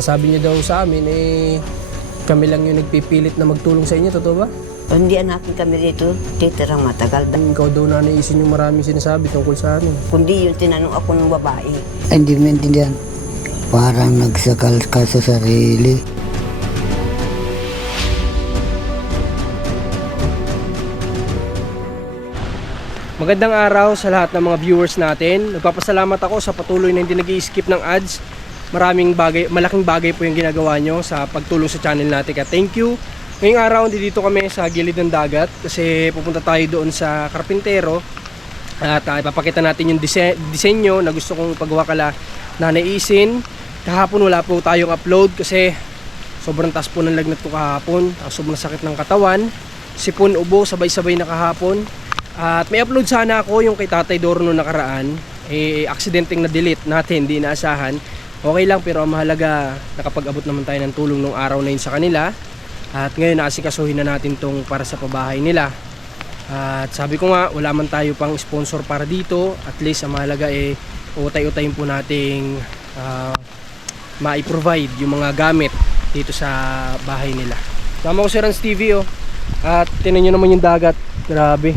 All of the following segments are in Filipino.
Sabi niya daw sa amin, kami lang yung nagpipilit na magtulong sa inyo, totoo ba? Hindi natin kami dito titirang matagal. Ikaw daw na naisin yung maraming sinasabi tungkol sa amin. Kundi yung tinanong ako ng babae. Ay, hindi mo maintindihan. Parang nagsakal ka sa sarili. Magandang araw sa lahat ng mga viewers natin. Nagpapasalamat ako sa patuloy na hindi nag-i-skip ng ads. Malaking bagay po yung ginagawa nyo sa pagtulong sa channel natin. Kaya thank you. Ngayong araw, dito kami sa gilid ng dagat kasi pupunta tayo doon sa Karpintero at ipapakita natin yung disenyo na gusto kong pagwakala na naisin. Kahapon wala po tayong upload kasi sobrang taas po ng lagnat ko kahapon. Sobrang sakit ng katawan. Sipon, ubo, sabay-sabay na kahapon. At may upload sana ako yung kay Tatay Doro noong nakaraan. Aksidenteng na-delete natin, hindi inaasahan. Okay lang, pero ang mahalaga nakapag-abot naman tayo ng tulong nung araw na yun sa kanila. At ngayon naasikasuhin na natin tong para sa pabahay nila. At sabi ko nga, wala man tayo pang sponsor para dito. At least ang mahalaga utay-utayin po nating ma-provide yung mga gamit dito sa bahay nila. Tama ko si Rans TV oh. At tinan nyo naman yung dagat. Grabe.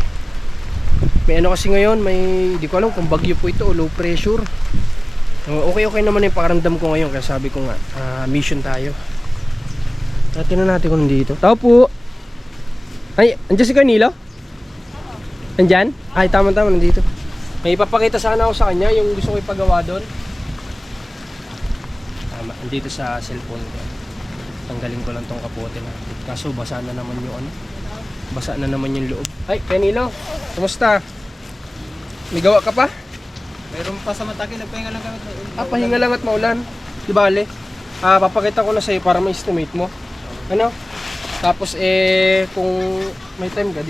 May ano kasi ngayon, di ko alam kung bagyo po ito o low pressure. Okay naman yung pakaramdam ko ngayon, kaya sabi ko nga, mission tayo. Tingnan natin kung nandito. Tao po. Ay, andyan si Carnilo? Andyan? Ay, tama, nandito. May ipapakita sana ako sa kanya yung gusto ko ipagawa doon. Tama, andito sa cellphone ko. Tanggalin ko lang tong kapote natin. Kaso basa na naman yung ano. Basa na naman yung loob. Ay, Carnilo, kumusta? May gawa ka pa? Mayroon pa sa mataki, nagpahinga lang kami. Pahinga lang at maulan. Di bale. Papakita ko na sa'yo para ma-estimate mo. Ano? Tapos kung may time ka,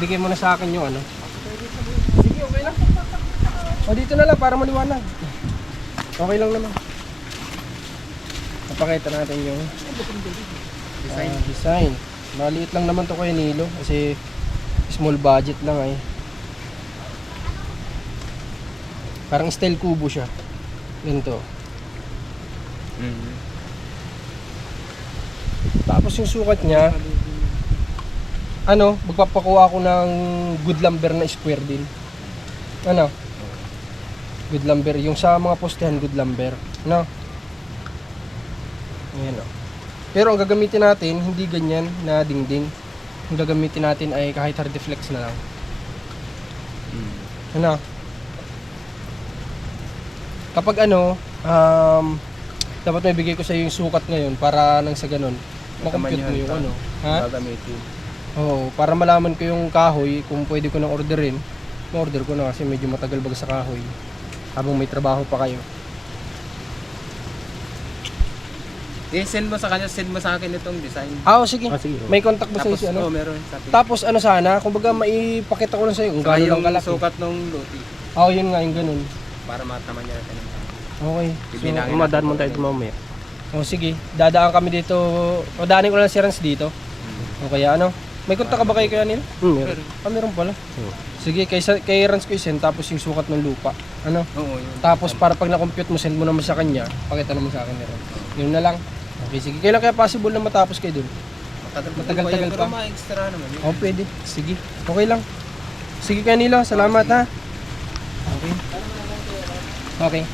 bigay mo na sa akin yung ano. Sige, okay lang. O dito na lang para maliwanag. Okay lang naman. Papakita natin yung design. Maliit lang naman to kay Nilo kasi small budget lang ay. Parang style kubo siya. Ganito. Tapos yung sukat niya, magpapakuha ako ng good lumber na square din. Good lumber. Yung sa mga postehan, good lumber. Ayan o. Pero ang gagamitin natin, hindi ganyan na dingding. Ang gagamitin natin ay kahit hard flex na lang. Kapag dapat may bigay ko sa iyo yung sukat ngayon para nang sa ganun, makompute mo yung Gagamitin. Oo, para malaman ko yung kahoy, kung pwede ko nang orderin, ma-order ko na kasi medyo matagal baga sa kahoy habang may trabaho pa kayo. Send mo sa kanya, send mo sa akin itong design. Sige. Sige. May contact ba sa Tapos, iyo? meron sa akin. Tapos sana, kumbaga maipakita ko lang sa iyo kung gaano lang yung kalaki. sukat ng loti Yun nga, yung ganun. para mataman niya natin. Okay. Ibinangin Madaan mo tayo mamaya. Sige, dadaan kami dito. O daanin ko lang si Rans dito. O kaya may kontak ka ba kayo kaya nila? Meron. Meron pala. Sige, kay Rans ko i-send tapos yung sukat ng lupa. Oo, yun. Tapos para pag na-compute mo, send mo naman sa kanya, pakita naman sa akin ni Rans. Yun na lang. Okay, sige. Kailan kaya possible na matapos kayo dun? Matagal-tagal Pero pa. ma-extra naman yun. Pwede. Sige. Okay lang. Sige Carnilo, salamat ha. Okay.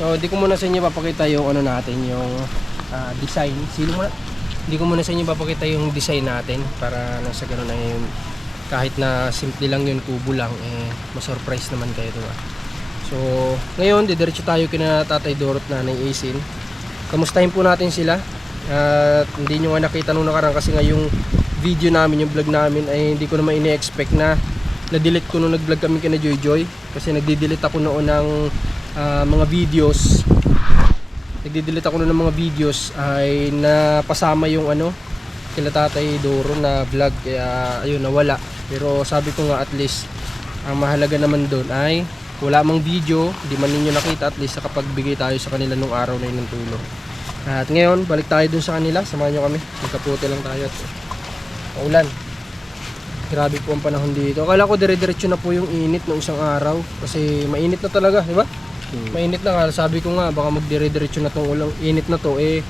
So, di ko muna sa inyo papakita yung natin, yung design. Di ko muna sa inyo papakita yung design natin para nang sa ganun ay kahit na simple lang yun, kubo lang, ma-surprise naman kayo, diba? So, ngayon, didiretso tayo kina Tatay Dorot na naiisin. Kamustahin po natin sila. At hindi nyo nga nakita nung nakaraan kasi nga yung video namin, yung vlog namin ay hindi ko naman ini-expect na na-delete ko nung nag-vlog kami kina Joy Joy kasi nagdi-delete ako noon ng mga videos. Nagdi-delete ako noon ng mga videos ay napasama yung kila Tatay Doro na vlog kaya ayun nawala. Pero sabi ko nga at least ang mahalaga naman doon ay wala mang video, di man ninyo nakita, at least nakapagbigay tayo sa kanila nung araw na yun ng tulong. At ngayon, balik tayo dun sa kanila, samahan nyo kami, magkaputi lang tayo at paulan. Grabe po ang panahon dito. Akala ko dire-diretso na po yung init ng isang araw kasi mainit na talaga, di ba? Mainit na nga, sabi ko nga baka magdire-diretso na tong ulang init na to eh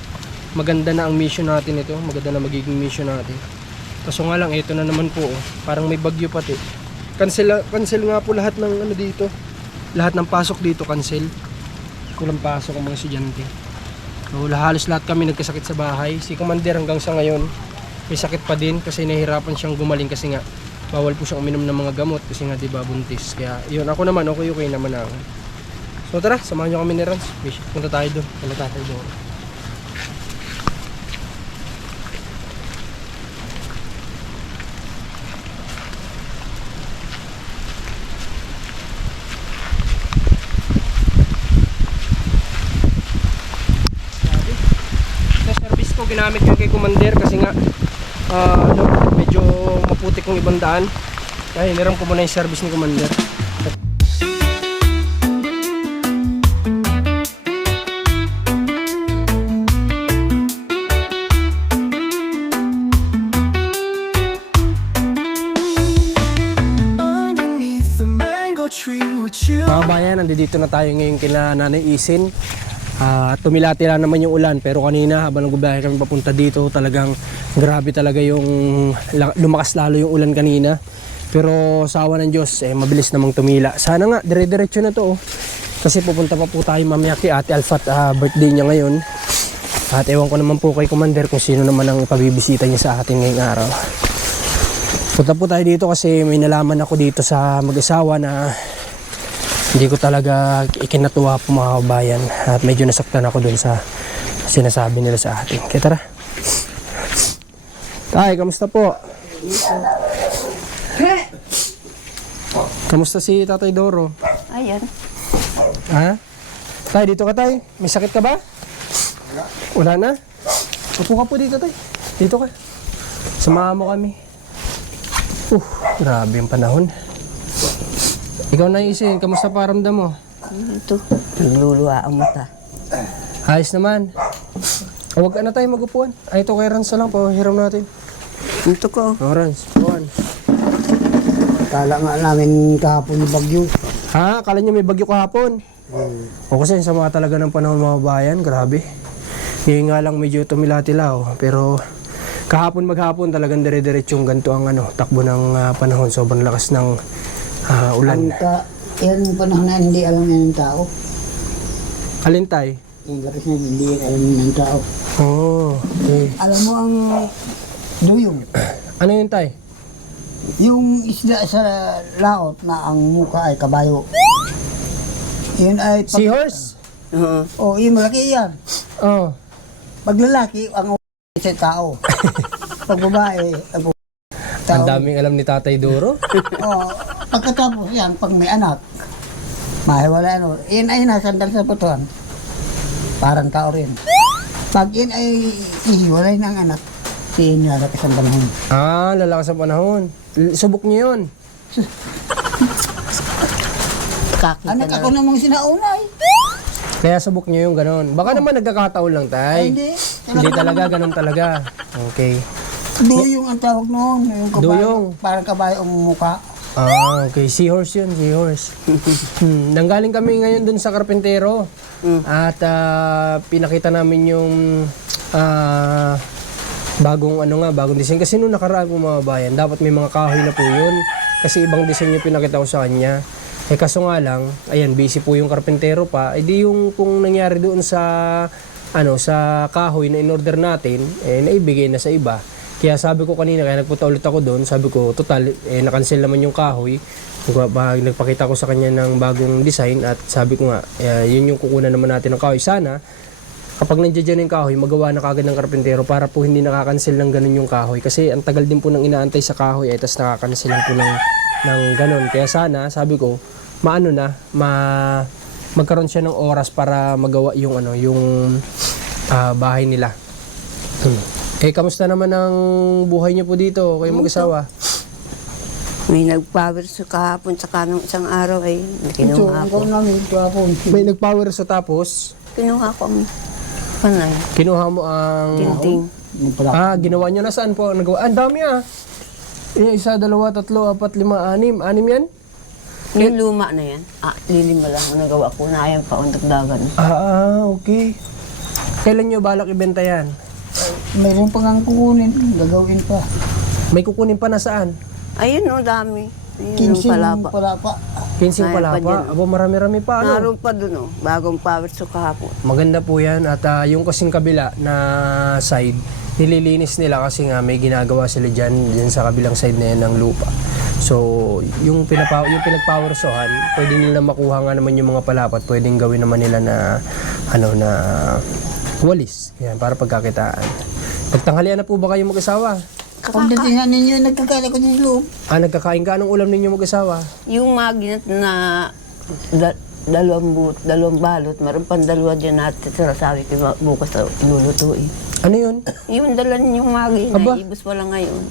maganda na ang mission natin ito, maganda na magiging mission natin. Kaso nga lang ito na naman po, parang may bagyo pati. Cancel nga po lahat ng ano dito. Lahat ng pasok dito cancel. Walang pasok ang mga estudyante. So, halos lahat kami nagkasakit sa bahay. Si Commander hanggang sa ngayon may sakit pa din kasi nahihirapan siyang gumaling kasi nga bawal po siyang uminom ng mga gamot kasi nga 'di ba buntis. Kaya yun, ako naman okay naman ako. So tara, samahan niyo kami ni Rans. Punta tayo doon. Punta tayo doon. Sa service ko ginamit ko kay Commander kasi nga medyo maputik yung ibang daan. Kaya hiniram ko muna yung service ni Commander. Mga bayan, nandito na tayo ngayon kila Nanay Isin. Tumilati lang naman yung ulan pero kanina habang nagbibiyahe kami papunta dito talagang grabe talaga yung lumakas lalo yung ulan kanina. Pero sa awa ng Diyos mabilis namang tumila. Sana nga dire-diretso na to kasi pupunta pa po tayo mamaya kay Ate Alfat, birthday niya ngayon. At ewan ko naman po kay Commander kung sino naman ang ipabibisita niya sa atin ngayong araw. Punta po tayo dito kasi may nalaman ako dito sa mag-asawa na hindi ko talaga ikinatuwa po mga kabayan at medyo nasaktan ako dun sa sinasabi nila sa atin. Kaya tara. Tay, kamusta po? Kamusta si Tatay Doro? Ayan. Ha? Tay, dito ka tay. May sakit ka ba? Wala na? Upo ka po dito tay. Dito ka. Samahan mo kami. Grabe yung panahon. Ikaw na Isin, kamusta paramdam mo? Ito, nagluluwa ang mata. Ayos naman. Huwag ka na tayo magupuan. Ay, ito kay Rans na lang, pahiram natin. Ito ko. Rans, puan. Kala nga namin kahapon yung bagyo. Ha? Akala niyo may bagyo kahapon? O kasi sa mga talaga ng panahon mga bayan, grabe. Ngayon nga lang medyo tumilatilaw. Pero kahapon maghapon talagang dire-diretsong ganito ang takbo ng panahon. Sobrang lakas ng ulan. Yan panahon na hindi alam yan ng tao. Alin tay? Yung lakas na hindi alam ng tao. Oh, okay. Alam mo ang duyong. Ano yun tay? Yung isda sa laot na ang mukha ay kabayo. Yun ay... Seahorse? Oo. Yung malaki yan. Oh. Pag lalaki, ang sa tao. Pag babae, ang Ang daming alam ni Tatay Doro. Pagkatapos yan, pag may anak, mahiwala yun ay nasandal sa putuan. Parang tao rin. Pag yun ay ihiwalay ng anak, yun lalakas ang panahon. Lalakas ang panahon. Subok niyo yun. Kakita Anak na ako namang sinaunay. Kaya subok niyo yung ganon. Baka naman nagkakataon lang tay. Hindi. Hindi talaga, ganon talaga. Okay. Duyong ang tawag noon. Yung kabayo, Duyong. Parang kabayo ang mukha. Okay. Seahorse yun, seahorse. Nanggaling kami ngayon dun sa Karpentero. At pinakita namin yung bagong design. Kasi nung nakaraan mga bayan, dapat may mga kahoy na po yun. Kasi ibang design yung pinakita ko sa kanya. Kaso nga lang, ayan, busy po yung Karpentero pa. Di yung kung nangyari doon sa sa kahoy na in-order natin, naibigay na sa iba. Kaya sabi ko kanina, kaya nagpunta ulit ako doon, sabi ko, total, na-cancel naman yung kahoy. Nagpakita ko sa kanya ng bagong design at sabi ko nga, yun yung kukunan naman natin ng kahoy. Sana, kapag nandiyan yung kahoy, magawa na kagad ng Karpentero para po hindi nakakancel ng ganun yung kahoy. Kasi ang tagal din po nang inaantay sa kahoy, tapos nakakancel lang po ng ganun. Kaya sana, sabi ko, magkaroon siya ng oras para magawa yung bahay nila. Kamusta naman ang buhay niyo po dito kayo mag-asawa? May nag-power sa kahapon sa kanong isang araw ay kinuha ko. namin kahapon. May nag-power sa tapos, Kinuha ko ang panay. kinuha mo ang... Tinting. Ginawa niyo na saan po? Nagawa? Ang dami Yung 1, 2, 3, 4, 5, 6. 6 yan? Yung luma na yan, lilima lang ang nagawa ko na ayaw pa dagdagan. Okay. Kailan nyo balak ibenta yan? Mayroon pa nga kukunin, gagawin pa. May kukunin pa na saan? Ayun o, dami. Ayun, 15 palapa. palapa. 15 Ayun pala pa pa. dyan. Abo, marami-rami pa. Ano? Naroon pa dun o, bagong power so kahapon. Maganda po yan. At yung kasing kabila na side, nililinis nila kasi nga may ginagawa sila dyan sa kabilang side na yan ng lupa. So, yung pinag-power sohan, pwede nila makuha nga naman yung mga palapat. Pwedeng gawin naman nila na, na walis. Yan, para pagkakitaan. Pagtanghalian na po ba kayo mag-asawa? Pagdating ninyo, nagkakala ko ng loob. Nagkakain ka? Anong ulam ninyo mag-asawa? Yung maginat na dalawang balot, meron pang dalawa dyan natin. Sabi ko bukas lulutuin. Ano yun? Yung dalan yung magi, Aba. naibos pa lang ngayon.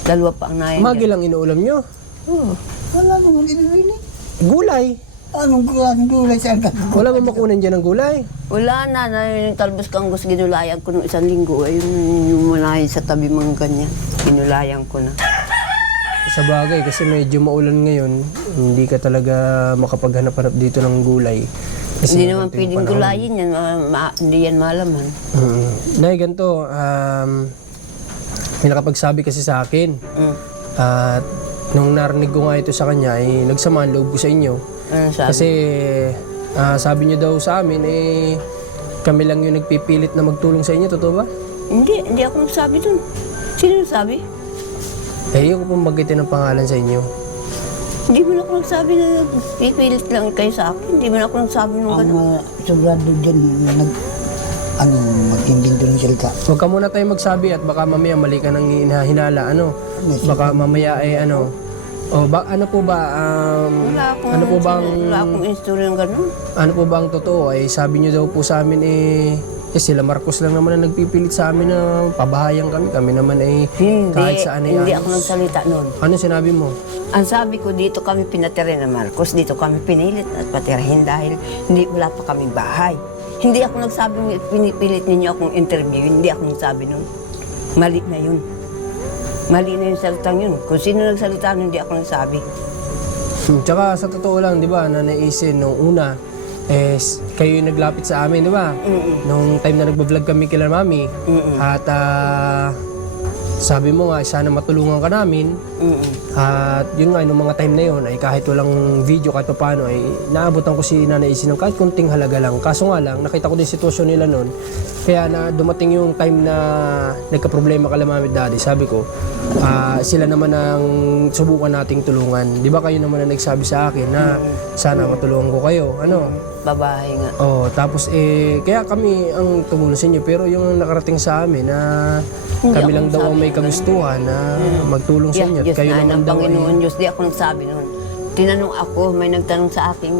Dalawa pa ang nayan Magi lang inuulam nyo? Oo. Wala namang inuwili. Gulay? Anong gulay saan ka? Wala ba makunan dyan ng gulay? Wala na yung talbos kang gusto ginulayan ko nung isang linggo. Ay, yung manahin sa tabi mga ganyan. Ginulayan ko na. Sa bagay, kasi medyo maulan ngayon, hindi ka talaga makapaghanap-hanap dito ng gulay. Kasi Hindi naman ganito yung pwedeng panahon. gulayin yan. Hindi yan malaman. Nay, ganito, may nakapagsabi kasi sa akin. At nung narinig ko nga ito sa kanya, ay nagsama ang loob ko sa inyo. Ano sabi? Kasi sabi niyo daw sa amin, kami lang yung nagpipilit na magtulong sa inyo, totoo ba? Hindi ako nagsabi dun. Sino nagsabi? Yung pong bagitin ng pangalan sa inyo. Hindi mo na ako nagsabi na pipilit lang kayo sa akin. Hindi mo na ako nagsabi ng Ang gano'n. sobrado dyan, magtinding doon ng salita. Huwag ka muna tayo magsabi at baka mamaya mali ka nang hinala, Baka mamaya ano po ba, ano po bang, Wala akong instory ng gano'n. ano po ba ang totoo? Ay sabi niyo daw po sa amin sila Marcos lang naman na nagpipilit sa amin na pabahayan kami. Kami naman kahit saan ay Hindi ayos. ako nagsalita noon. Ano sinabi mo? Ang sabi ko, dito kami pinatira na Marcos, dito kami pinilit at patirahin dahil wala pa kaming bahay. Hindi ako nagsabing pinipilit ninyo akong interview, hindi ako nagsabi nun. Mali na yun. Mali na yung salitang yun. Kung sino nagsalita nun, hindi ako nagsabi. Tsaka sa totoo lang, di ba, na naisin nung una, kayo yung naglapit sa amin, di ba? Nung time na nagbablog kami kila mami, at sabi mo nga, sana matulungan ka namin. At yun nga, nung mga time na yun, ay kahit walang video, kahit paano, ay naabutan ko si Nanay Isi ng kahit kunting halaga lang. Kaso nga lang, nakita ko din sitwasyon nila noon. Kaya na dumating yung time na nagka-problema kala mami at daddy, sabi ko, sila naman ang subukan nating tulungan. Di ba kayo naman ang nagsabi sa akin na sana matulungan ko kayo? Babae nga. Tapos kaya kami ang tumulong sa inyo. Pero yung nakarating sa amin na Hindi kami ako lang daw ang may nagsabi ng kagustuhan na magtulong sa inyo. At Diyos kayo na naman ng daw Panginoon Diyos, di ako nagsabi noon. Tinanong ako, may nagtanong sa aking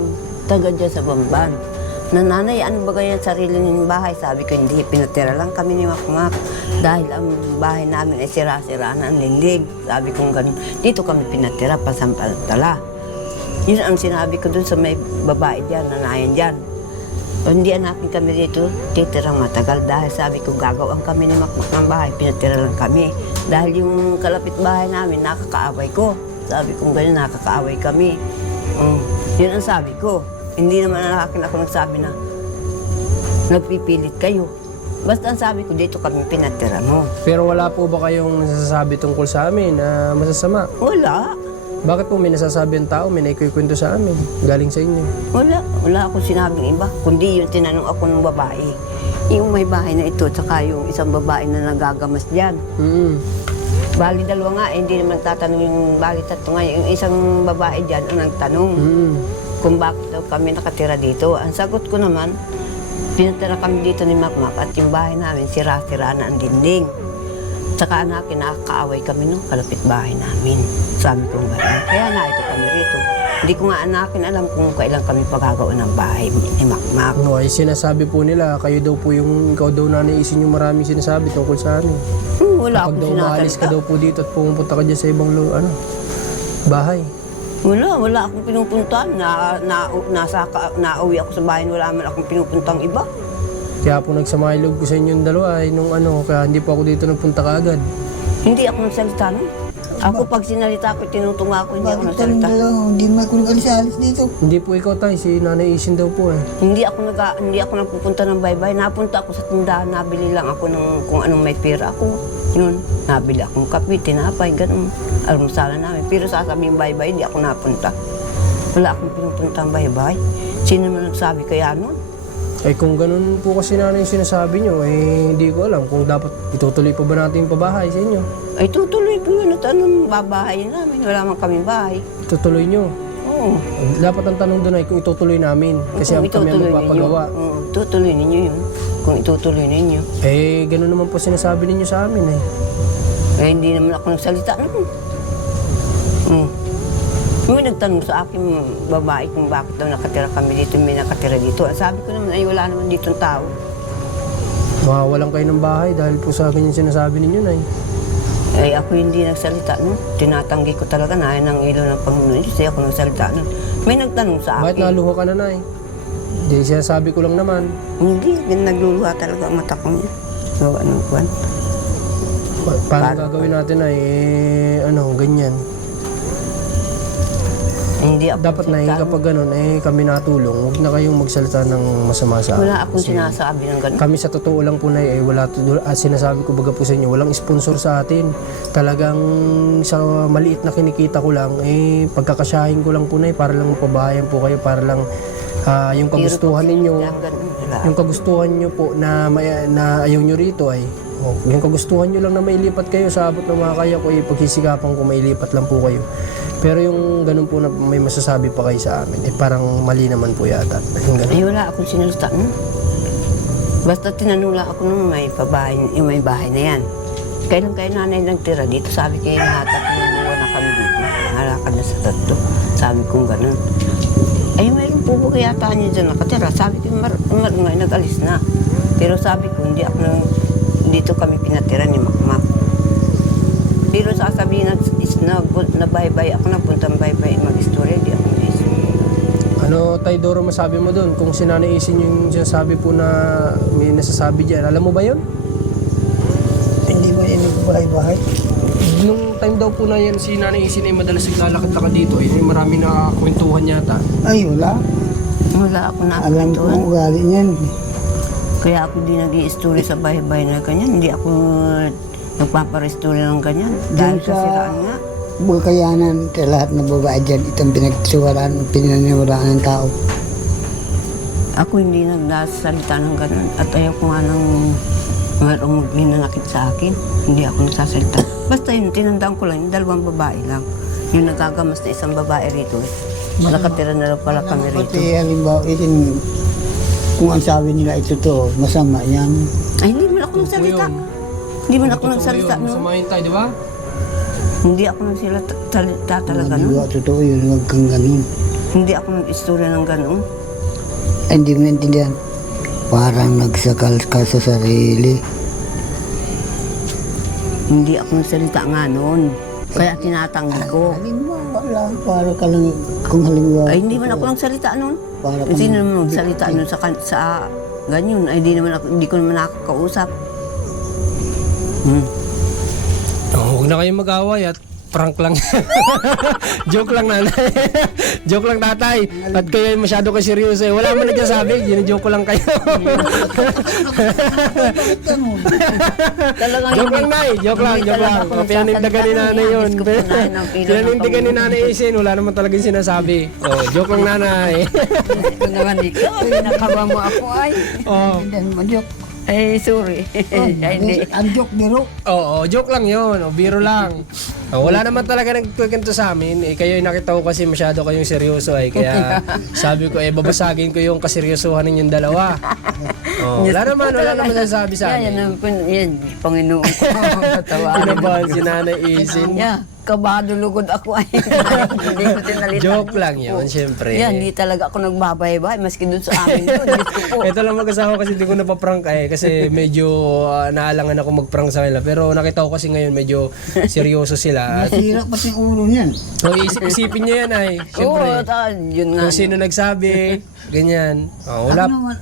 taga dyan sa Bamban. Na nanay, ano ba ganyan sarili ng bahay? Sabi ko, hindi, pinatira lang kami ni Makmak. Dahil ang bahay namin ay sira-sira na ang lindig. Sabi ko ganun, dito kami pinatira, pasampantala. Yun ang sinabi ko dun sa may babae dyan, nanayan dyan. O hindi anakin kami dito, titirang matagal. Dahil sabi ko, gagawin kami ni Makmak ng bahay, pinatira lang kami. Dahil yung kalapit bahay namin, nakakaaway ko. Sabi ko ganun, nakakaaway kami. Yun ang sabi ko. Hindi naman akin ako nagsabi na nagpipilit kayo. Basta ang sabi ko, dito kami pinatira mo. Pero wala po ba kayong nasasabi tungkol sa amin na masasama? Wala. Bakit po may nasasabi ang tao, may naikukwento sa amin, galing sa inyo? Wala akong sinabing iba. Kundi yung tinanong ako ng babae. Yung may bahay na ito, tsaka yung isang babae na nagagamas dyan. Bali dalawa nga, hindi naman tatanong yung bali tatlo nga. Yung isang babae dyan ang nagtanong kung bakit daw kami nakatira dito. Ang sagot ko naman, pinatira kami dito ni Makmak at yung bahay namin, sira-sira na ang dinding. Tsaka anak, nakakaaway kami nung kalapit bahay namin. Sabi ko gano'n. Kaya nga ito kami rito. Hindi ko nga anakin alam kung kailan kami pagagawa ng bahay ni Makmak. Ay sinasabi po nila, kayo daw po ikaw daw Nanay Isi yung maraming sinasabi tungkol sa amin. Wala Kapag akong daw maalis ka sinasalita. daw po dito at pumunta ka dyan sa ibang bahay. Wala akong pinupuntahan. Nauwi ako sa bahay, wala man akong pinupuntang iba. Kaya po nagsama yung loob ko sa inyong dalawa kaya hindi po ako dito nagpunta kaagad. Hindi ako nagsalita nun. Ako pag sinalita ko, tinutunga ko, hindi ako Bakit kami nagsalita. dalawa? Hindi mo ako nag-alis dito. Hindi po ikaw tay, si Nanay Isin daw po eh. Hindi ako nagpupunta ng baybay. Napunta ako sa tindahan, nabili lang ako ng kung anong may pera ako. Yun, nabili akong kape, tinapay, ganun. Almusalan namin. Pero sasabihin baybay, hindi ako napunta. Wala akong pinupunta ng baybay. Sino man nagsabi kaya nun? Eh kung ganun po kasi Nanay yung sinasabi nyo, eh hindi ko alam kung dapat itutuloy pa ba natin yung pabahay sa inyo. Ay tutuloy ko yun at anong babahayin namin. Wala man kaming bahay. Itutuloy nyo. Oo. Dapat ang tanong doon ay kung itutuloy namin. Kasi kami ang magpapagawa. Oo, tutuloy ninyo yun. Kung itutuloy ninyo. Eh ganun naman po sinasabi ninyo sa amin eh. Eh hindi naman ako nagsalita nun. May nagtanong sa akin, babae, kung bakit daw nakatira kami dito, may nakatira dito. Sabi ko naman, ay wala naman ditong tao. Mawawalan kayo ng bahay dahil po sa akin yung sinasabi ninyo na Ay ako hindi nagsalita nun. Tinatanggi ko talaga na ayaw ng ilaw ng Panginoon. Kasi ako nagsalita nun. May nagtanong sa Bakit akin. naluha ka na Nay? Hindi, sinasabi ko lang naman. Hindi, nagluluha talaga ang mata ko niya. So, anong kwan? Paano gagawin natin ay ganyan. Hindi ako Dapat na nagsalita kapag ganun, kami natulong, huwag na kayong magsalita ng masama sa nun. Wala akin. akong sinasabi ng ganun. Kami sa totoo lang po na sinasabi ko baga po sa inyo, walang sponsor sa atin. Talagang sa maliit na kinikita ko lang, pagkakasyahin ko lang po na para lang mapabahayan po kayo, para lang yung kagustuhan ninyo, yung kagustuhan nyo po na ayaw nyo rito ay, yung kagustuhan nyo lang na mailipat kayo sa abot ng mga kaya ko, pagsisikapan ko mailipat lang po kayo. Pero yung ganun po na may masasabi pa kayo sa amin, parang mali naman po yata. Yung ganun. Ay, wala akong sinalita nun. Basta tinanong lang ako nung may bahay na yan. Kailan kayo nanay nagtira dito? Sabi kayo, nahatak na na kami dito. Halakad na sa tatlo. Sabi kong ganun. Ay, mayroon po ba kaya tayo dyan nakatira? Sabi ko, ngayon nag-alis na. Pero sabi ko, dito kami pinatira ni Makmak. Pero sasabihin na bye-bye, ako napuntang bye-bye, mag-istorya, di ako mag-istorya. Ano, Taydoro, masabi mo doon? Kung si Nanay Isin yung sinasabi po na may nasasabi dyan, alam mo ba yun? Hindi ba yan nagbahay-bahay? Nung time daw po na yan, si Nanay Isin ay madalas naglalakad-lakad dito. May marami na kwentuhan yata. Ay, wala. Wala ako Alam ko napuntuhan. ang ugali niyan. Kaya ako di nag-i-story sa bahay-bahay na ganyan. Hindi ako nagpaparestory ng ganyan. Dahil sa siraan nga. Bukakayanan sa lahat ng babae dyan, itong pinaniwalaan ng tao. Ako hindi nagsasalita ng ganun. At ayaw ko nga nang mayroong minanakit sa akin. Hindi ako nagsasalita. Basta yun, tinandaan ko lang, yung dalawang babae lang. Yung nagagamas na isang babae rito. Nakatira na lang pala kami rito. Pati halimbawa, kung ang sabi nila ito to, masama yan. Ay, hindi man ako nagsalita. Hindi man ako nagsalita. No? Masamahin tayo, di ba? Hindi ako nagsalita talaga. Hindi No? ba totoo yun, huwag kang ganun. Hindi ako nag-istorya ng ganun. Ay, hindi mo naintindihan. Parang nagsakal ka sa sarili. Hindi ako nagsalita nga noon. Kaya tinatanggi ko. Halimbawa lang, para ka lang, kung halimbawa. Ay, hindi man ako nagsalita noon. Para ka Sino naman nagsalita noon sa ganyan? Ay, hindi ko naman nakakausap. Huwag na kayong mag-away at prank lang. Joke lang nanay. Joke lang tatay. At kayo masyado kayo seryoso eh. Wala man nagsasabi. Joke ko lang kayo. Talagang Joke lang nay. Joke lang. Pinanindigan ni nanay yun. Pinanindigan ni nanay Isin. Wala naman talagang sinasabi. Oh, joke lang nanay. Ito naman ikaw. Pinakaba mo ako ay. Oh. Hindi mo joke. Ay, sorry. Ay, hindi. Ang joke biro. Oo, joke lang yun. O, biro lang. Wala naman talaga nagkwento sa amin. Kayo nakita ko kasi masyado kayong seryoso ay. Kaya sabi ko, babasagin ko yung kaseryosohan ninyong dalawa. Wala naman sasabi sa Yan, amin. yan, Panginoon ko. Pinabahan si Nanay Isin. Yeah, kabado lugod ako ay. Hindi ko tinalita. Joke lang yun, syempre. Yan, hindi talaga ako nagbabaybay. Maski doon sa amin yun. Diyos ko po. Ito lang mag-asawa kasi hindi ko napaprank kasi medyo naalangan ako mag-prank sa kanila. Pero nakita ko kasi ngayon medyo seryoso sila. Masira pati yung ulo niyan. So isipin niyo yan ay. Oo, Syempre. yun nga. Kung sino nagsabi, ganyan. Wala. Ano naman,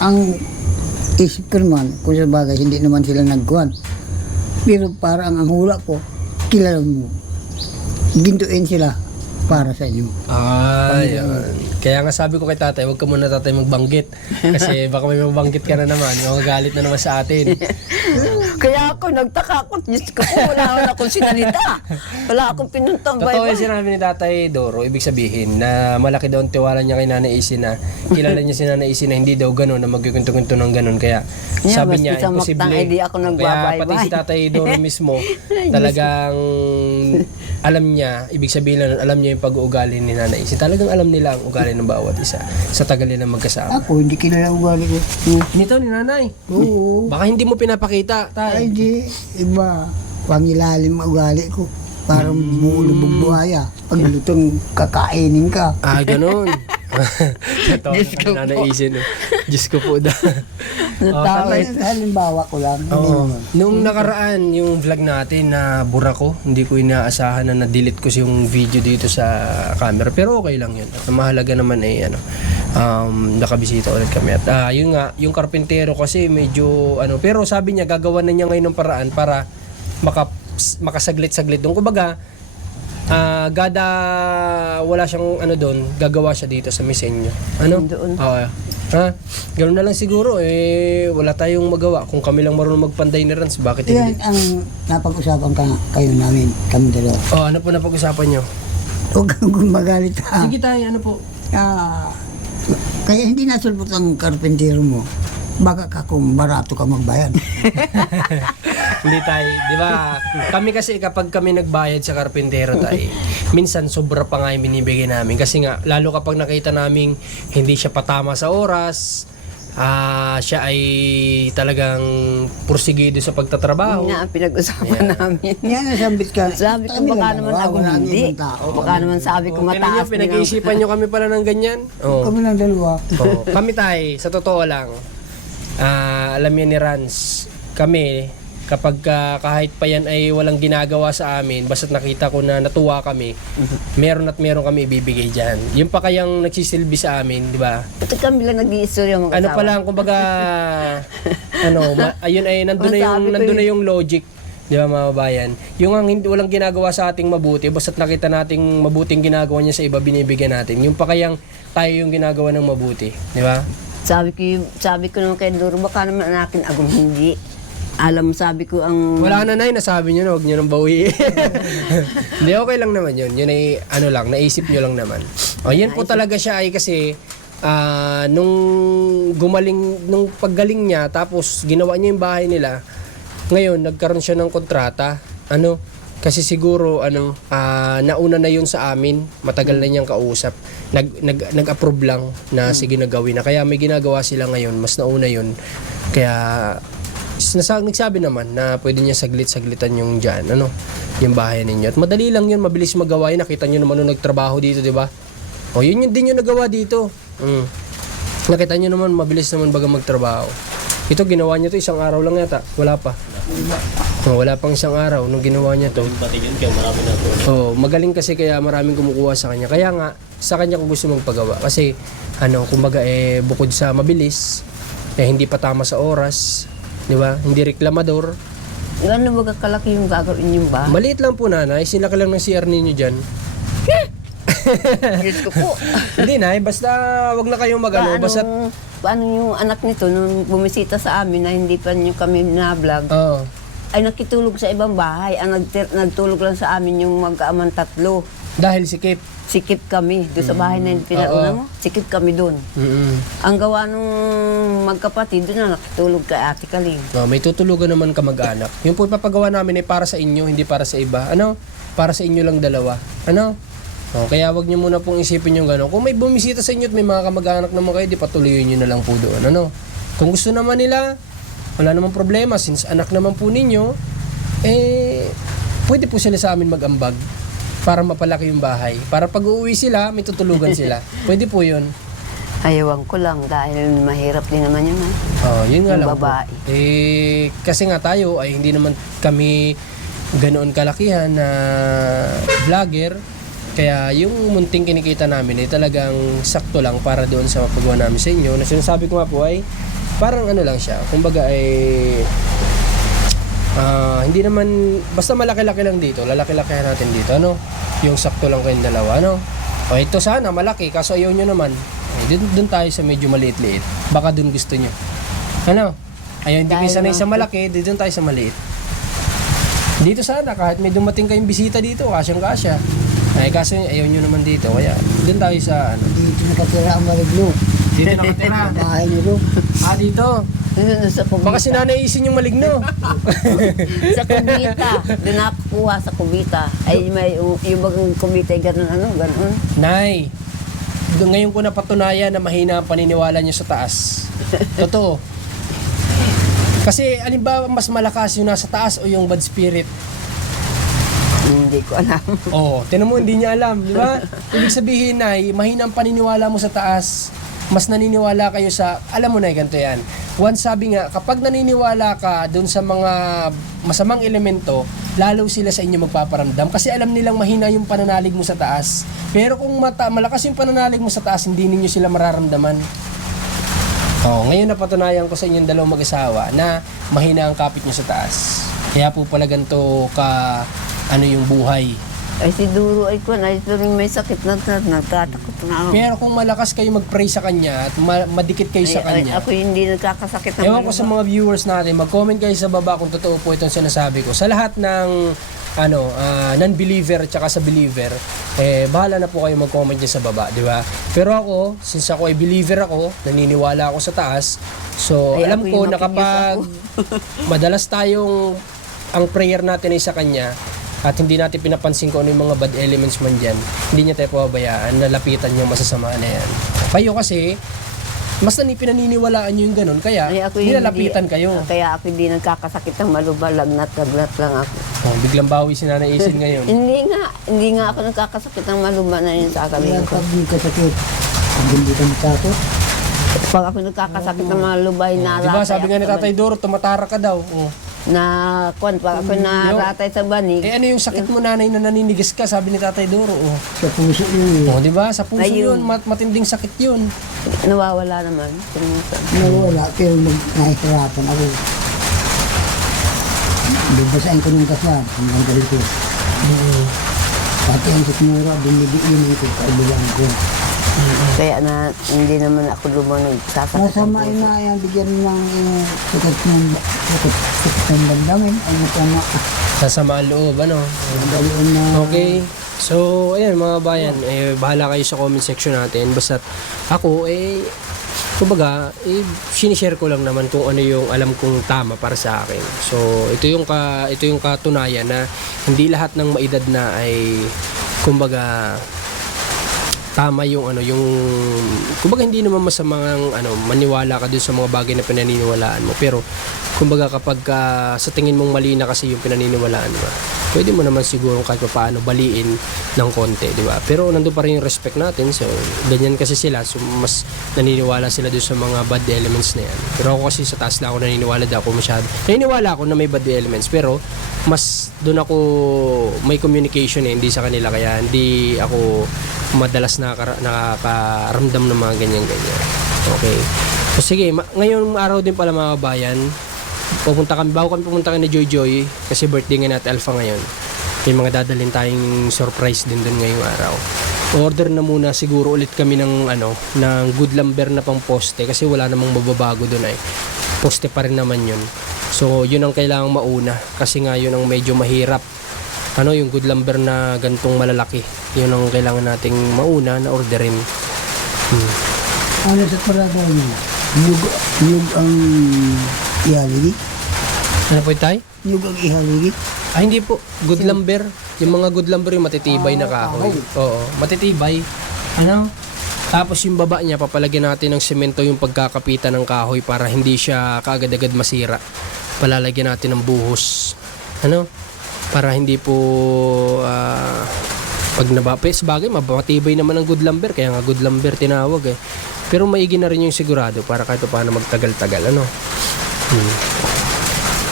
ang isip ko naman, kung sa bagay, hindi naman sila nagkuhan. Pero parang ang hula ko, kilala mo, gintuin sila para sa inyo. Yun. Kaya nga sabi ko kay tatay, huwag ka muna tatay magbanggit. Kasi baka may mabanggit ka na naman, magagalit na naman sa atin. Kaya ako, nagtaka ako. Diyos ko po, wala akong sinalita. Wala akong pinuntang Totoo yung Bible. sinabi ni Tatay Doro, ibig sabihin na malaki daw ang tiwala niya kay Nanay Isi na kilala niya si Nanay Isi na hindi daw gano'n, na magkikwento-kwento ng gano'n. Kaya Yeah, sabi mas niya, isang imposible. maktang, hindi ako Kaya nagbabaybay. pati si Tatay Doro mismo, talagang alam niya, ibig sabihin lang, alam niya yung pag-uugali ni Nanay Isi. Talagang alam nila ang ugali ng bawat isa sa tagal nila magkasama. Ako, hindi kilala ugali ko. Nito ni Nanay, Oo. baka hindi mo pinapakita, Ay, Tay. hindi. Iba. Pangilalim ang ugali ko. Parang bulubog buhaya. Pag lutong kakainin ka. Ganun. Totoo Diyos ko Nanay po. Isi, no? Diyos ko po da. Natawa. Halimbawa ko lang. Hindi Oo. naman. Nung nakaraan, yung vlog natin na bura ko, hindi ko inaasahan na na-delete ko yung video dito sa camera. Pero okay lang yun. Ang mahalaga naman ay nakabisita ulit kami. At yun nga, yung karpintero kasi medyo pero sabi niya gagawa na niya ngayon ng paraan para makasaglit-saglit doon. Kumbaga, gada wala siyang doon, gagawa siya dito sa Misenyo. Doon. Oo. Ganoon na lang siguro wala tayong magawa. Kung kami lang marunong magpanday na runs, bakit Yan hindi? ang napag-usapan kayo namin, kami dalawa. Ano po napag-usapan nyo? Huwag kang magalit ha. Sige tayo, ano po? Kaya hindi nasulpot ang karpentero mo. Baka ka kung barato ka magbayad. Hindi tayo, di ba? Kami kasi kapag kami nagbayad sa karpentero tayo, minsan sobra pa nga yung binibigay namin. Kasi nga, lalo kapag nakita namin hindi siya patama sa oras, siya ay talagang pursigido sa pagtatrabaho. Yun nga ang pinag-usapan namin. Yan ang sambit ka. Sabi ko, Kami baka lang naman dalawa, ako wala hindi. ibang tao. Baka naman sabi ko Tingnan nyo, mataas din ang... pinag-iisipan nyo kami pala ng ganyan. Oh. Kami lang dalawa. Kami tayo, sa totoo lang, alam yan ni Rans, kami, kapag kahit pa yan ay walang ginagawa sa amin, basta't nakita ko na natuwa kami, meron at meron kami ibibigay dyan. Yung pa kayang nagsisilbi sa amin, di ba? Ito kami lang nag-iistorya mga Ano kasama. pa lang, kumbaga, ayun ay, nandun na yung logic. Di ba mga babayan? Yung walang ginagawa sa ating mabuti, basta't nakita nating mabuting ginagawa niya sa iba, binibigyan natin. Yung pa kayang tayo yung ginagawa ng mabuti. Di ba? Sabi ko naman kay Doro, baka naman akin agong hindi. Alam, sabi ko ang... Wala na Nay, nasabi nyo na, huwag nyo nang bawi. Hindi, okay lang naman yun. Yun ay, naisip nyo lang naman. Yan po talaga siya ay kasi, nung paggaling niya, tapos ginawa niya yung bahay nila, ngayon, nagkaroon siya ng kontrata. Kasi siguro, nauna na yun sa amin, matagal na niyang kausap. Nag-approve lang na sige na gawin na. Kaya may ginagawa sila ngayon, mas nauna yun. Kaya, nagsabi naman na pwede niya saglit-saglitan yung dyan, yung bahay ninyo. At madali lang yun, mabilis magawa yun. Nakita nyo naman nung nagtrabaho dito, di ba? Yun din yung nagawa dito. Nakita nyo naman, mabilis naman baga magtrabaho. Ito, ginawa niya to isang araw lang yata. Wala pa. Wala pang isang araw nung ginawa niya to. Magaling kasi kaya maraming kumukuha sa kanya. Kaya nga, sa kanya ko gusto magpagawa. Kasi, kumbaga, bukod sa mabilis, hindi pa tama sa oras, di ba? Hindi reklamador. Ano ba kalaki yung gagawin yung bahay? Maliit lang po nanay, sinaki lang ng CR ninyo dyan. Diyos ko po. Hindi na, basta wag na kayong magano, basta Paano yung anak nito nung bumisita sa amin na hindi pa niyo kami na-vlog, ay nakitulog sa ibang bahay. Ang nagtulog lang sa amin yung magkaaman tatlo. dahil sikip. Sikip kami. Doon sa bahay na yung pinauna mo, sikip kami doon. Ang gawa nung magkapatid, doon na nakitulog kay Ate Kaling. May tutulugan naman kamag-anak. Yung po papagawa namin ay para sa inyo, hindi para sa iba. Para sa inyo lang dalawa. Kaya wag niyo muna pong isipin yung gano'n. Kung may bumisita sa inyo at may mga kamag-anak naman kayo, di patuloyin niyo na lang po doon. Kung gusto naman nila, wala namang problema. Since anak naman po ninyo, pwede po sila sa amin mag-ambag para mapalaki yung bahay. Para pag uuwi sila, may tutulugan sila. Pwede po yun. Ayawan ko lang dahil mahirap din naman yun. Yun nga Yung lang babae. po. Kasi nga tayo ay hindi naman kami ganoon kalakihan na vlogger. Kaya yung munting kinikita namin ay talagang sakto lang para doon sa mapagawa namin sa inyo. Na sinasabi ko nga po ay parang lang siya. Kumbaga ay Hindi naman, basta malaki-laki lang dito, lalaki-laki natin dito, ano? Yung sakto lang kayong dalawa, ano? O ito sana, malaki, kaso ayaw nyo naman. Dun tayo sa medyo maliit-liit. Baka dun gusto nyo. Ano? Ayaw, hindi kayo sanay sa malaki, dun tayo sa maliit. Dito sana, kahit may dumating kayong bisita dito, kasyang-kasya. Ay, kaso ayaw nyo naman dito, kaya dun tayo sa, ano? Dito nakatira ang mariglo. Dito nakatira. Bahay nyo. Dito. Sa kubita. Baka sinanaisin yung maligno. Sa kubita. Doon nakukuha sa kubita. Ay, may yung bagang kubita ay ganun, ganun. Nay, ngayon ko napatunayan na mahina ang paniniwala niyo sa taas. Totoo. Kasi alimbawa mas malakas yung nasa taas o yung bad spirit? Hindi ko alam. Oo, tinan mo hindi niya alam, di ba? Ibig sabihin, Nay, mahina ang paniniwala mo sa taas. Mas naniniwala kayo sa, alam mo na, ganito yan. Once sabi nga, kapag naniniwala ka dun sa mga masamang elemento, lalo sila sa inyo magpaparamdam kasi alam nilang mahina yung pananalig mo sa taas. Pero kung malakas yung pananalig mo sa taas, hindi ninyo sila mararamdaman. Ngayon napatunayan ko sa inyong dalawang mag-asawa na mahina ang kapit nyo sa taas. Kaya po pala ganito ka, yung buhay. Ay, si Duro ay kung ay turing may sakit na nagtatakot na ako. Pero kung malakas kayo mag-pray sa kanya at madikit kayo sa Ay, kanya, ako hindi nagkakasakit ng ewan ko sa mga viewers natin, mag-comment kayo sa baba kung totoo po itong sinasabi ko. Sa lahat ng non-believer at saka sa believer, bahala na po kayo mag-comment dyan sa baba, di ba? Pero ako, since ako ay believer ako, naniniwala ako sa taas, so Ay, alam ako ko yung na kapag madalas tayong ang prayer natin ay sa kanya, at hindi natin pinapansin kung ano yung mga bad elements man dyan, hindi niya tayo pababayaan na lapitan yung masasama na yan. Kayo kasi, mas pinaniniwalaan nyo yung ganun, kaya Ay, ako nilalapitan kayo. Kaya ako hindi nagkakasakit ng maluba, lagnat lang ako. Biglang bawi si Nanay Isin ngayon. Hindi nga ako nagkakasakit ng maluba na yun sa Kaya sasabihin ko. pag di ka sakit, pag hindi ka matakot, Pag ako nagkakasakit ng maluba, ay naratay Diba sabi nga ni ako sa Tatay Doro, tumatara ka daw. pag ako naratay sa bani, Ano yung sakit mo, Nanay, na naninigas ka, sabi ni Tatay Doro. sa puso yun. Diba? Sa puso Ayun. yun, matinding sakit yun. nawawala naman. Kuminsan. Nawala, pero nahihirapan ako. Babasahin ko ng kasyan, hanggang ganito. Pati ang sikmura, binidiin ko, kaibigan ko. Kaya hindi naman ako lumunod sasakit. Masama na yan, bigyan ng sakit ng damdamin. Ay, masama. Sasama ang loob, ano? Daliin na. Okay. So, ayan mga bayan, bahala kayo sa comment section natin. Basta ako, kumbaga, sinishare ko lang naman kung ano yung alam kong tama para sa akin. So, ito yung katunayan na hindi lahat ng maedad na ay, kumbaga, tama yung kumbaga hindi naman masamang maniwala ka dun sa mga bagay na pinaniniwalaan mo, pero kumbaga kapag sa tingin mong mali na kasi yung pinaniniwalaan mo, pwede mo naman siguro kahit paano baliin ng konti, di ba? Pero nandun pa rin yung respect natin, so ganyan kasi sila, so mas naniniwala sila dun sa mga bad elements na yan. Pero ako kasi sa taas na ako naniniwala ako masyado. Naniniwala ako na may bad elements, pero mas dun ako may communication hindi sa kanila, kaya hindi ako madalas nakakaramdam ng mga ganyan-ganyan. Okay. So sige, ngayong araw din pala mga kabayan, bago kami pumunta kay na Joy Joy, kasi birthday nga natin Alpha ngayon. May mga dadalhin tayong surprise din doon ngayong araw. Order na muna siguro ulit kami ng good lumber na pang poste, kasi wala namang mababago doon ay. Poste pa rin naman yun. So yun ang kailangang mauna, kasi nga yun ang medyo mahirap. Yung good lumber na gantong malalaki, yun ang kailangan nating mauna na orderin. Ano sa parada niya? Nyug ang ihaligi? Ano po tayo? Nyug ang ihaligi? Hindi po, good lumber. Yung mga good lumber yung matitibay na kahoy. Oo, matitibay. Tapos yung baba niya, papalagyan natin ng semento yung pagkakapitan ng kahoy para hindi siya kaagad-agad masira. Palalagyan natin ng buhos. Para hindi po pag nabapes bagay, mabatibay naman ang good lumber, kaya nga good lumber tinawag pero maigi na rin yung sigurado para kahit paano magtagal-tagal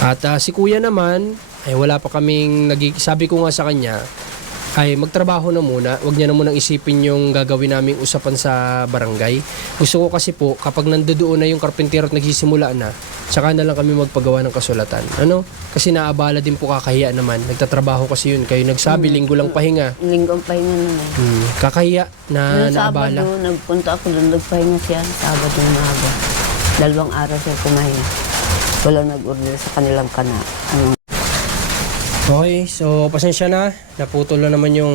At si kuya naman ay wala pa kaming sabi ko nga sa kanya, ay magtrabaho na muna. Huwag niya na munang isipin yung gagawin naming usapan sa barangay. Gusto ko kasi po, kapag nandoon na yung karpintero at nagsisimula na, saka na lang kami magpagawa ng kasulatan. Ano? Kasi naabala din po, kakahiya naman. Nagtatrabaho kasi yun. Kayo nagsabi, linggo lang pahinga. Linggong pahinga naman. Kakahiya na Noong naabala. Sabado, nagpunta ako doon, nagpahinga siya. Sabado na aga. 2 araw siya kumahinga. Wala nag-order sa kanilang kana. Okay, so pasensya na. Naputol na naman yung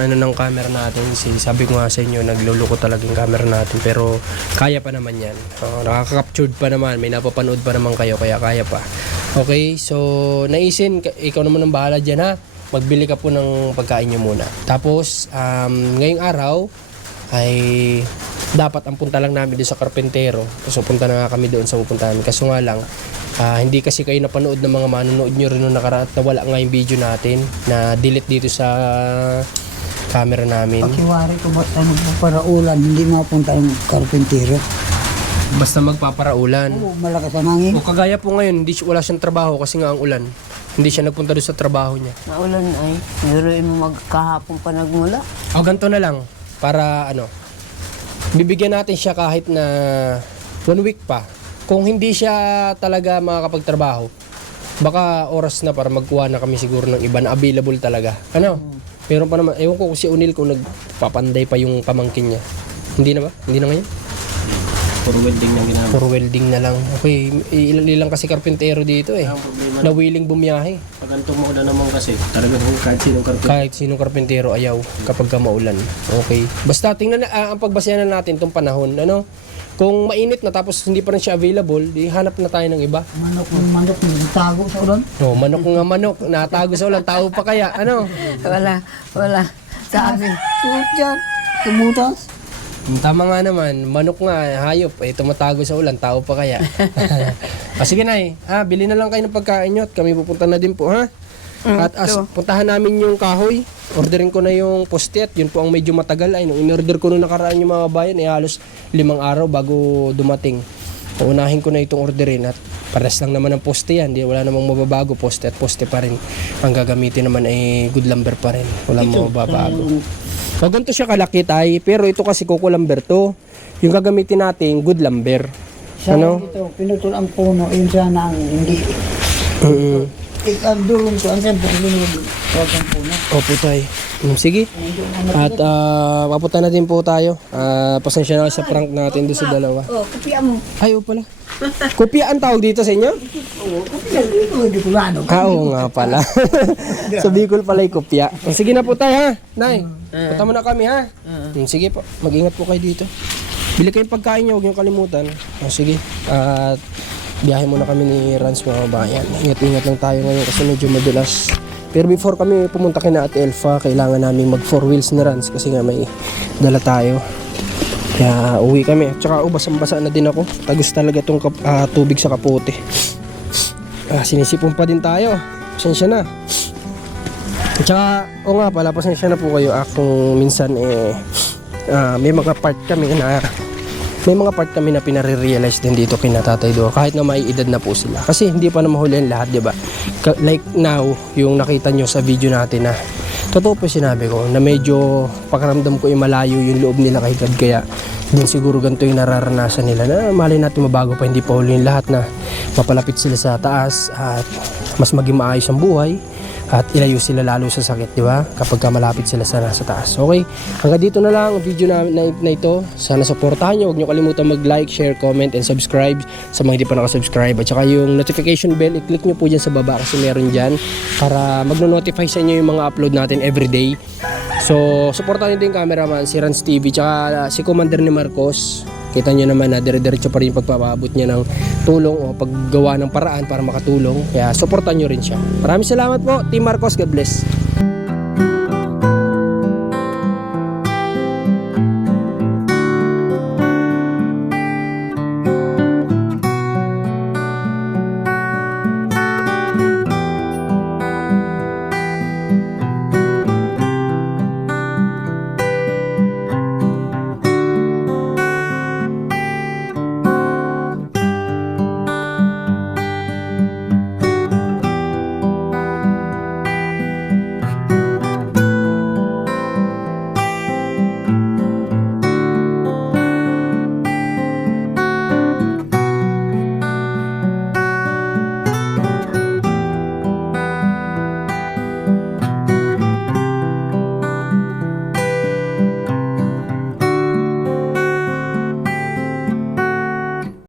ng camera natin. Sabi ko nga sa inyo, nagluluko talaga yung camera natin. Pero kaya pa naman yan. Nakaka-captured pa naman. May napapanood pa naman kayo, kaya kaya pa. Okay, so naisin, ikaw naman ang bahala dyan ha. Magbili ka po ng pagkain nyo muna. Tapos, ngayong araw ay dapat ang punta lang namin doon sa karpentero. So punta na nga kami doon sa pupuntahan. Kaso nga lang, hindi kasi kayo napanood ng mga manonood nyo rin nung nakaraan at nawala nga yung video natin na delete dito sa camera namin. Pakiwari ko basta magpaparaulan, hindi mapunta yung karpintero. Basta magpaparaulan. Oo, malakas ang hangin. O kagaya po ngayon, wala siyang trabaho kasi nga ang ulan. Hindi siya nagpunta doon sa trabaho niya. Naulan ay, niruin mo magkahapon pa nagmula. O ganito na lang, para bibigyan natin siya kahit na 1 week pa. Kung hindi siya talaga makakapagtrabaho, baka oras na para magkuha na kami siguro ng iba na available talaga. Ano? Meron pa naman, ewan ko kung si Unil kung nagpapanday pa yung pamangkin niya. Hindi na ba? Hindi na ngayon? Puro welding na ginagawa. Puro welding na lang. Okay, ilang kasi karpintero dito eh. Ang problema Na willing bumiyahe. pag ganitong maulan naman kasi, talagang kahit sinong karpintero. Kahit sinong karpintero ayaw kapag ka maulan. Okay. Basta tingnan na ang pagbasehan natin tong panahon, ano? Kung mainit na tapos hindi pa rin siya available, di hanap na tayo ng iba. Manok ng manok, nagtago sa ulan. No, manok nga manok, natago sa ulan, tao pa kaya, ano? Wala. Sabi, Suot dyan, tumutas. Tama nga naman, manok nga, hayop, tumatago sa ulan, tao pa kaya. Sige na bili na lang kayo ng pagkain nyo at kami pupunta na din po, ha? At puntahan namin yung kahoy, orderin ko na yung poste at yun po ang medyo matagal. Ay, nung in-order ko nung nakaraan yung mga bayan, halos 5 araw bago dumating. Unahin ko na itong orderin at pares lang naman ang poste yan. Wala namang mababago, poste at poste pa rin. Ang gagamitin naman ay good lumber pa rin. Walang mababago. So, ganito siya kalaki tayo, pero ito kasi Coco lumber to. Yung gagamitin natin, good lumber. Sa dito, pinutol ang puno, yun sana ang hindi. Ang dulong ko, ang siyempre, huwag ang puno. Opo tayo. Sige. At papunta na din po tayo. Pasensya na sa prank natin doon sa dalawa. Kopya mo. Ay, oo pala. Kopya ang tawag dito sa inyo? Kopya, hindi ko ano. Oo nga pala. Sa Bicol pala yung kopya. Sige na po tayo ha. Nay, punta mo na kami ha. Sige po, mag-ingat po kayo dito. Bili kayong pagkain nyo, huwag nyo kalimutan. Sige. At biyahe muna kami ni Rans mga bayan. Ingat-ingat lang tayo ngayon kasi medyo madulas. Pero before kami pumunta kina Ate Elfa, kailangan namin mag 4 wheels na Rans kasi nga may dala tayo. Kaya uwi kami. Tsaka basang-basa na din ako. Tagus talaga itong tubig sa kapote. Sinisipon pa din tayo. Pasensya na. Tsaka, nga pala, pasensya na po kayo. Kung minsan may mga part kami na pinare-realize din dito kina Tatay Do kahit na may edad na po sila. Kasi hindi pa na mahuli ang lahat, 'di ba? Like now, yung nakita nyo sa video natin na totoo po sinabi ko na medyo pakiramdam ko malayo yung loob nila kay God, kaya din siguro ganito yung nararanasan nila na malay natin mabago pa, hindi pa huli yung lahat na mapalapit sila sa taas at mas maging maayos ang buhay at ilayo sila lalo sa sakit, di ba? Kapag malapit sila sa nasa taas. Okay, hanggang dito na lang ang video na ito. Sana supportahan nyo. Huwag nyo kalimutan mag-like, share, comment, and subscribe sa mga hindi pa nakasubscribe. At saka yung notification bell, i-click nyo po dyan sa baba kasi meron dyan para magno-notify sa inyo yung mga upload natin everyday. So, supportahan nyo din yung cameraman, si Rans TV, tsaka si Commander ni Marcos. Kita nyo naman na dire-diretso pa rin yung pagpapaabot niya ng tulong o paggawa ng paraan para makatulong. Kaya supportan nyo rin siya. Maraming salamat po, Team Marcos. God bless.